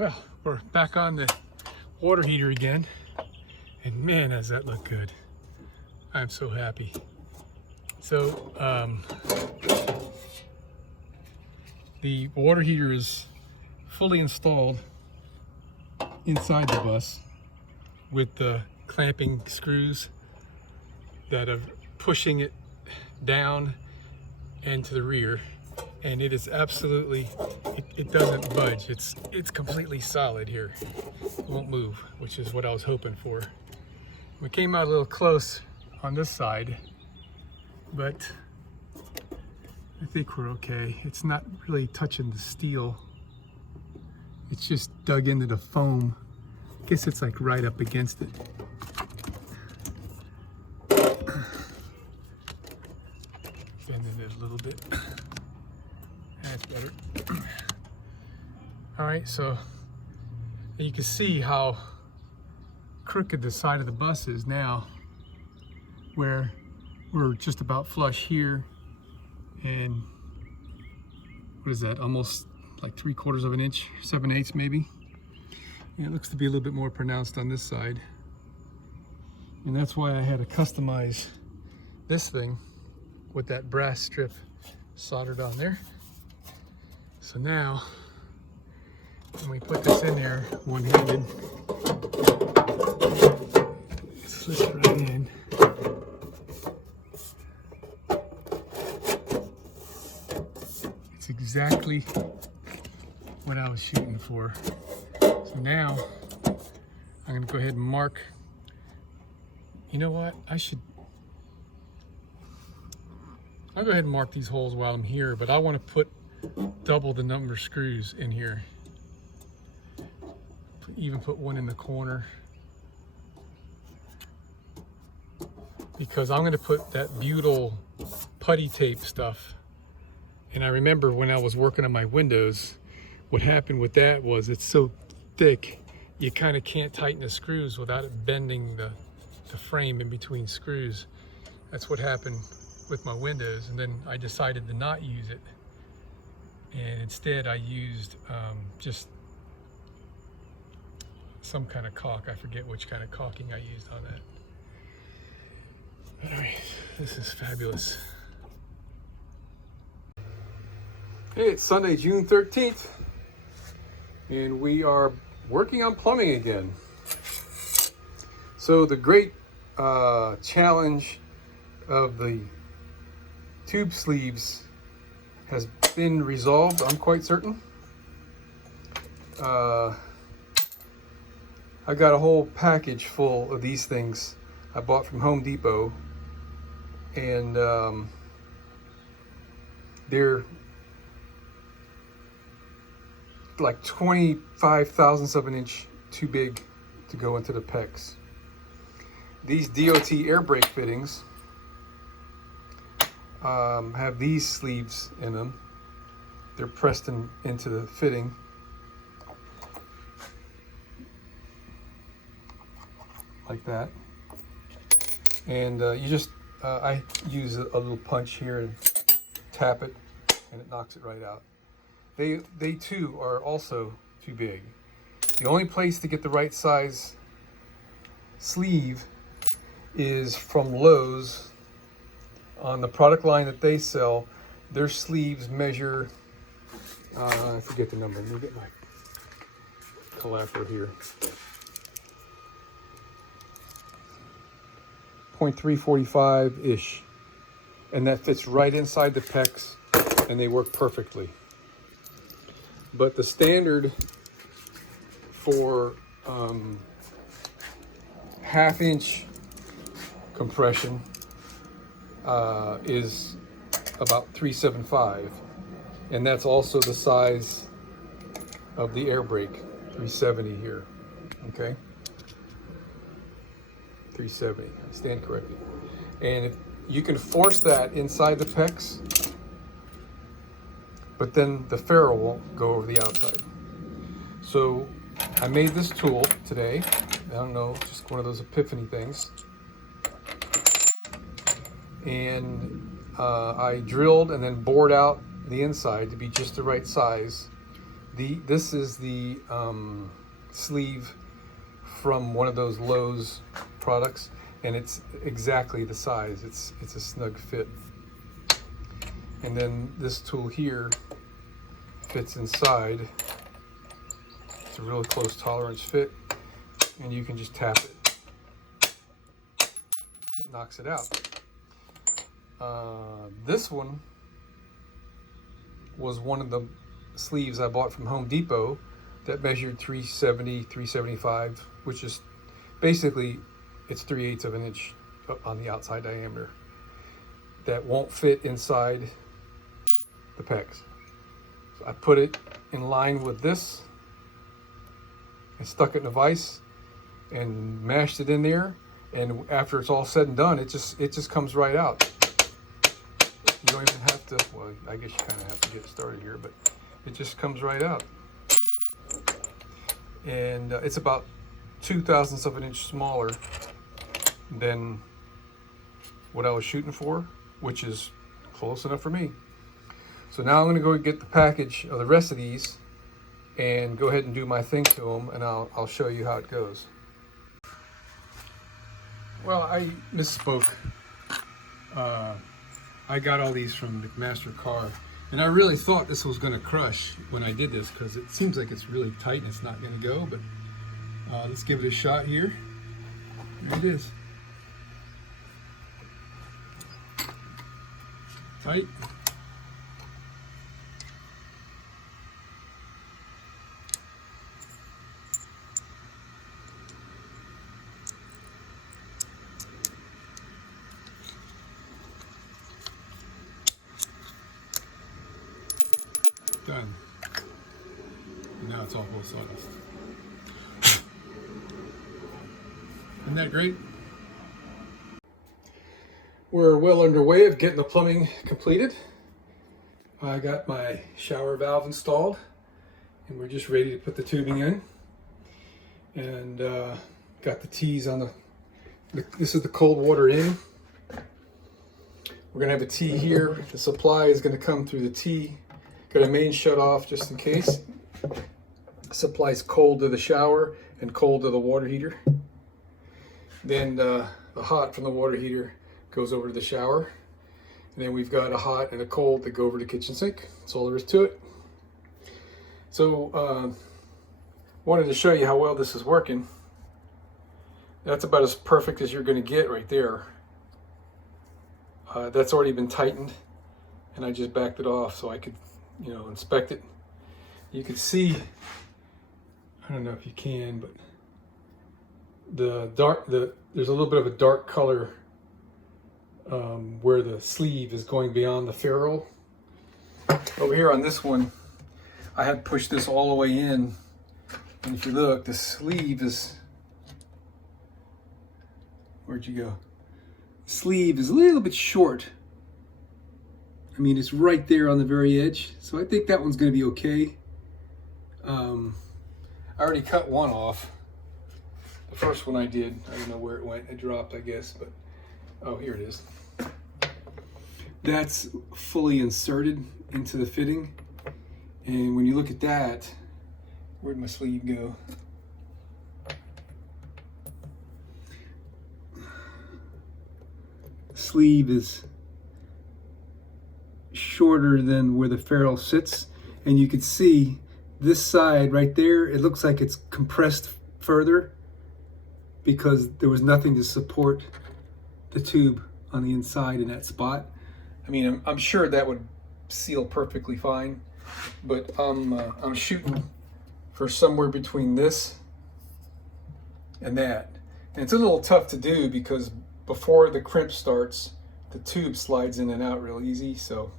Well, we're back on the water heater again, and man, does that look good. I'm so happy. So the water heater is fully installed inside the bus with the clamping screws that are pushing it down and to the rear, and it is absolutely, it doesn't budge. It's completely solid here. It won't move, which is what I was hoping for. We came out a little close on this side, but I think we're okay. It's not really touching the steel. It's just dug into the foam. I guess it's like right up against it. Bending it a little bit. That's better. All right, so you can see how crooked the side of the bus is now, where we're just about flush here, and what is that, almost like 3/4 of an inch, 7/8 maybe. And it looks to be a little bit more pronounced on this side, and that's why I had to customize this thing with that brass strip soldered on there. So now when we put this in there one-handed, it slips right in. It's exactly what I was shooting for. So now I'm going to go ahead and mark. You know what? I'll go ahead and mark these holes while I'm here, but I want to put double the number of screws in here. Even put one in the corner, because I'm going to put that butyl putty tape stuff. And I remember when I was working on my windows, what happened with that was it's so thick you kind of can't tighten the screws without it bending the frame in between screws. That's what happened with my windows, and then I decided to not use it, and instead I used just some kind of caulk. I forget which kind of caulking I used on that. But anyway, this is fabulous. Hey, it's Sunday, June 13th, and we are working on plumbing again. So the great challenge of the tube sleeves has been resolved, I'm quite certain. I got a whole package full of these things I bought from Home Depot, and they're like 25 thousandths of an inch too big to go into the pecs. These DOT air brake fittings have these sleeves in them. They're pressed into the fitting. Like that. And you just, I use a little punch here and tap it, and it knocks it right out. They too are also too big. The only place to get the right size sleeve is from Lowe's. On the product line that they sell, their sleeves measure, I forget the number. Let me get my caliper here. 0.345-ish. And that fits right inside the pecs, and they work perfectly. But the standard for half-inch compression is about 375, and that's also the size of the air brake, 370 here. Okay, 370. Stand corrected. And if you can force that inside the pecs, but then the ferrule won't go over the outside. So I made this tool today. I don't know, just one of those epiphany things. And I drilled and then bored out the inside to be just the right size This is the sleeve from one of those Lowe's products, and it's exactly the size. It's a snug fit. And then this tool here fits inside. It's a really close tolerance fit, and you can just tap it. It knocks it out. This one was one of the sleeves I bought from Home Depot that measured 370, 375, which is basically, it's 3/8 of an inch on the outside diameter. That won't fit inside the pegs. So I put it in line with this and stuck it in a vise and mashed it in there. And after it's all said and done, it just comes right out. You don't even have to, well, I guess you kind of have to get started here, but it just comes right out. And it's about 0.02 of an inch smaller than what I was shooting for, which is close enough for me. So now I'm going to go get the package of the rest of these and go ahead and do my thing to them, and I'll show you how it goes. Well, I misspoke. I got all these from McMaster Carve, and I really thought this was going to crush when I did this, because it seems like it's really tight and it's not going to go, but let's give it a shot here. There it is. Tight. Done. And now it's all full sawdust. Isn't that great? We're well underway of getting the plumbing completed. I got my shower valve installed, and we're just ready to put the tubing in. And got the T's on this is the cold water in. We're gonna have a T here. The supply is gonna come through the T. Got a main shut off just in case. Supplies cold to the shower and cold to the water heater. Then the hot from the water heater goes over to the shower. And then we've got a hot and a cold that go over to the kitchen sink. That's all there is to it. So wanted to show you how well this is working. That's about as perfect as you're going to get right there. That's already been tightened, and I just backed it off so I could, inspect it. You can see, I don't know if you can, but there's a little bit of a dark color where the sleeve is going beyond the ferrule. Over here on this one, I had pushed this all the way in, and if you look, the sleeve is, where'd you go? The sleeve is a little bit short. I mean, it's right there on the very edge, so I think that one's going to be okay. I already cut one off. The first one I did, I don't know where it went. It dropped, I guess, but oh, here it is. That's fully inserted into the fitting, and when you look at that, where'd my sleeve go? Sleeve is shorter than where the ferrule sits, and you can see this side right there, it looks like it's compressed further because there was nothing to support the tube on the inside in that spot. I mean, I'm sure that would seal perfectly fine, but I'm shooting for somewhere between this and that. And it's a little tough to do because before the crimp starts, the tube slides in and out real easy. So,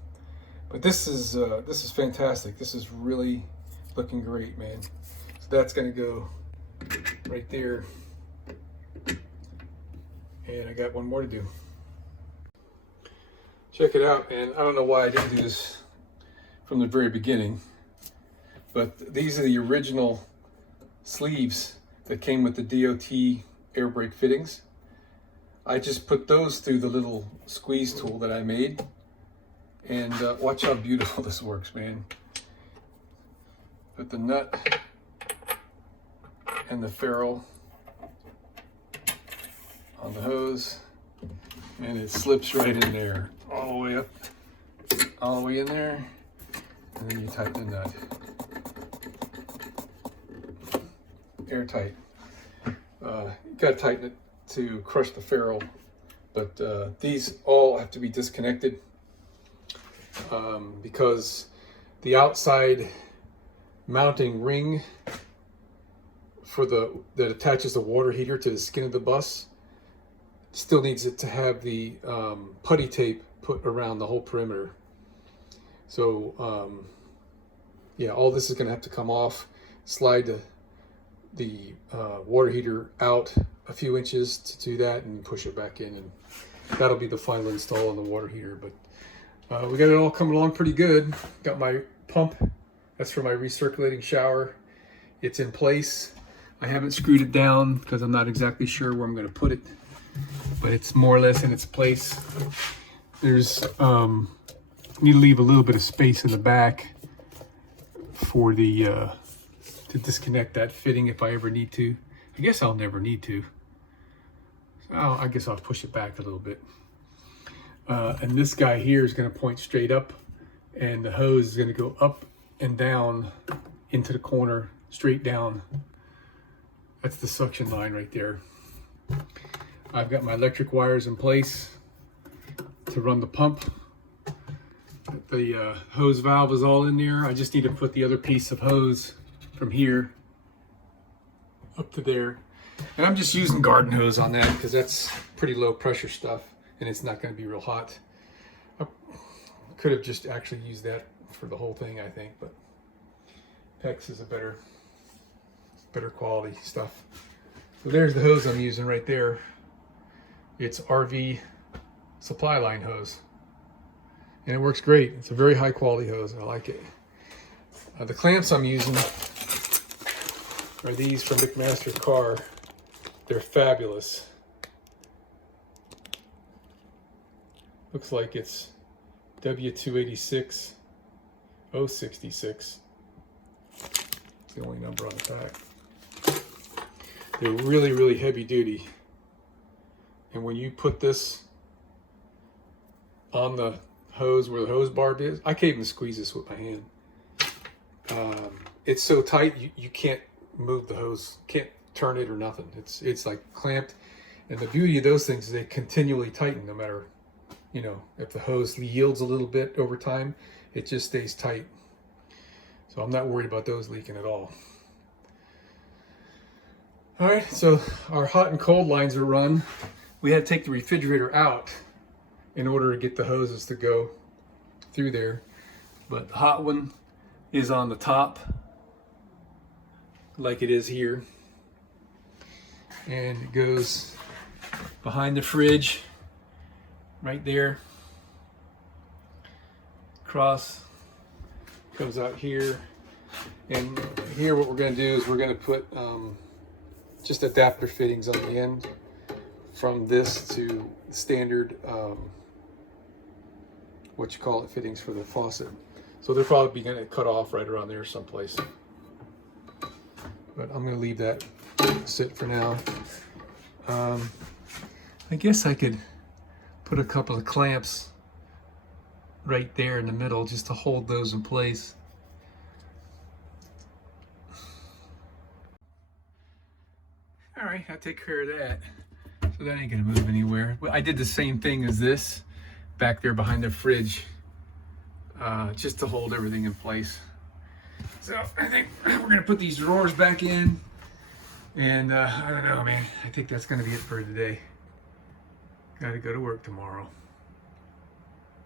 but this is fantastic. This is really looking great, man. So that's gonna go right there, and I got one more to do. Check it out, man. I don't know why I didn't do this from the very beginning, but these are the original sleeves that came with the DOT air brake fittings. I just put those through the little squeeze tool that I made, and watch how beautiful this works, man. put the nut and the ferrule on the hose, and it slips right in there, all the way up, all the way in there, and then you tighten the nut. Airtight. You gotta tighten it to crush the ferrule, but these all have to be disconnected because the outside mounting ring for that attaches the water heater to the skin of the bus still needs it to have the putty tape put around the whole perimeter. So yeah, all this is going to have to come off, slide the water heater out a few inches to do that, and push it back in, and that'll be the final install on the water heater. But we got it all coming along pretty good. Got my pump, that's for my recirculating shower. It's in place. I haven't screwed it down because I'm not exactly sure where I'm going to put it, but it's more or less in its place. There's need to leave a little bit of space in the back for the to disconnect that fitting if I ever need to. I guess I'll never need to. So I guess I'll push it back a little bit. And this guy here is going to point straight up, and the hose is going to go up and down into the corner, straight down. That's the suction line right there. I've got my electric wires in place to run the pump. The hose valve is all in there. I just need to put the other piece of hose from here up to there. And I'm just using garden hose on that because that's pretty low pressure stuff and it's not going to be real hot. I could have just actually used that for the whole thing, I think, but PEX is a better quality stuff. So there's the hose I'm using right there. It's RV supply line hose, and it works great. It's a very high quality hose. I like it. The clamps I'm using are these from McMaster's car. They're fabulous. Looks like it's W286 066. It's the only number on the back. They're really, really heavy duty. And when you put this on the hose where the hose barb is, I can't even squeeze this with my hand. It's so tight you can't move the hose, can't turn it or nothing. It's like clamped. And the beauty of those things is they continually tighten no matter, you know, if the hose yields a little bit over time, it just stays tight. So I'm not worried about those leaking at all. All right, so our hot and cold lines are run. We had to take the refrigerator out in order to get the hoses to go through there. But the hot one is on the top, like it is here. And it goes behind the fridge, right there. Across, comes out here. And here what we're gonna do is we're gonna put just adapter fittings on the end from this to standard fittings for the faucet. So they're probably going to cut off right around there someplace. But I'm going to leave that sit for now. I guess I could put a couple of clamps right there in the middle just to hold those in place. All right, I'll take care of that. So that ain't gonna move anywhere. Well, I did the same thing as this back there behind the fridge, just to hold everything in place. So I think we're gonna put these drawers back in, and I don't know, man. I think that's gonna be it for today. Gotta go to work tomorrow.